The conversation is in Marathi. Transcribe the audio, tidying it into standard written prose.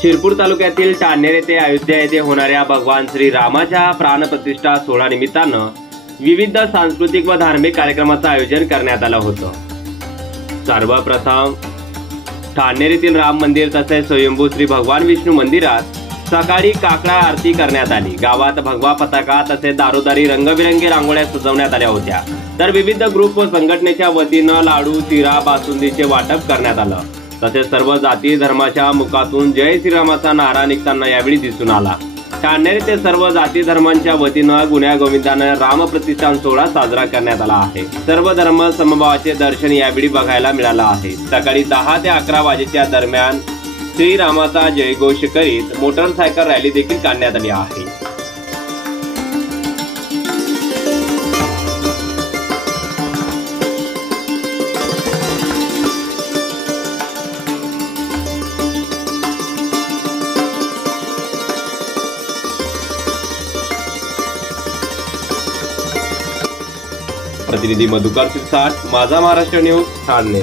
शिरपूर तालुक्यातील टाणेर ते अयोध्या येथे होणाऱ्या भगवान श्री रामाच्या प्राणप्रतिष्ठा सोहळा निमित्तानं विविध सांस्कृतिक व धार्मिक कार्यक्रमाचं आयोजन करण्यात आलं होतं। सर्वप्रथम टाणेर येथील राम मंदिर तसेच स्वयंभू श्री भगवान विष्णू मंदिरात सकाळी काकडा आरती करण्यात आली। गावात भगवा पताका तसेच दारोदारी रंगबिरंगी रांगोळ्या सजवण्यात आल्या होत्या। तर विविध ग्रुप व संघटनेच्या वतीनं लाडू, शिरा, बासुंदीचे वाटप करण्यात आलं। तसेच सर्व जाती धर्माच्या मुखातून जय श्रीरामाचा नारा निघताना यावेळी दिसून आला। टाणेर येथे सर्व जाती धर्मांच्या वतीनं गुण्यागोविंदानं रामप्रतिष्ठान सोहळा साजरा करण्यात आला आहे। सर्व धर्म समभावाचे दर्शन यावेळी बघायला मिळालं आहे। सकाळी 10 ते 11 वाजेच्या दरम्यान श्रीरामाचा जयघोष करीत मोटरसायकल रॅली देखील काढण्यात आली आहे। प्रतिनिधी मधुकर सिरसाट, माझा महाराष्ट्र न्यूज, ठाणे।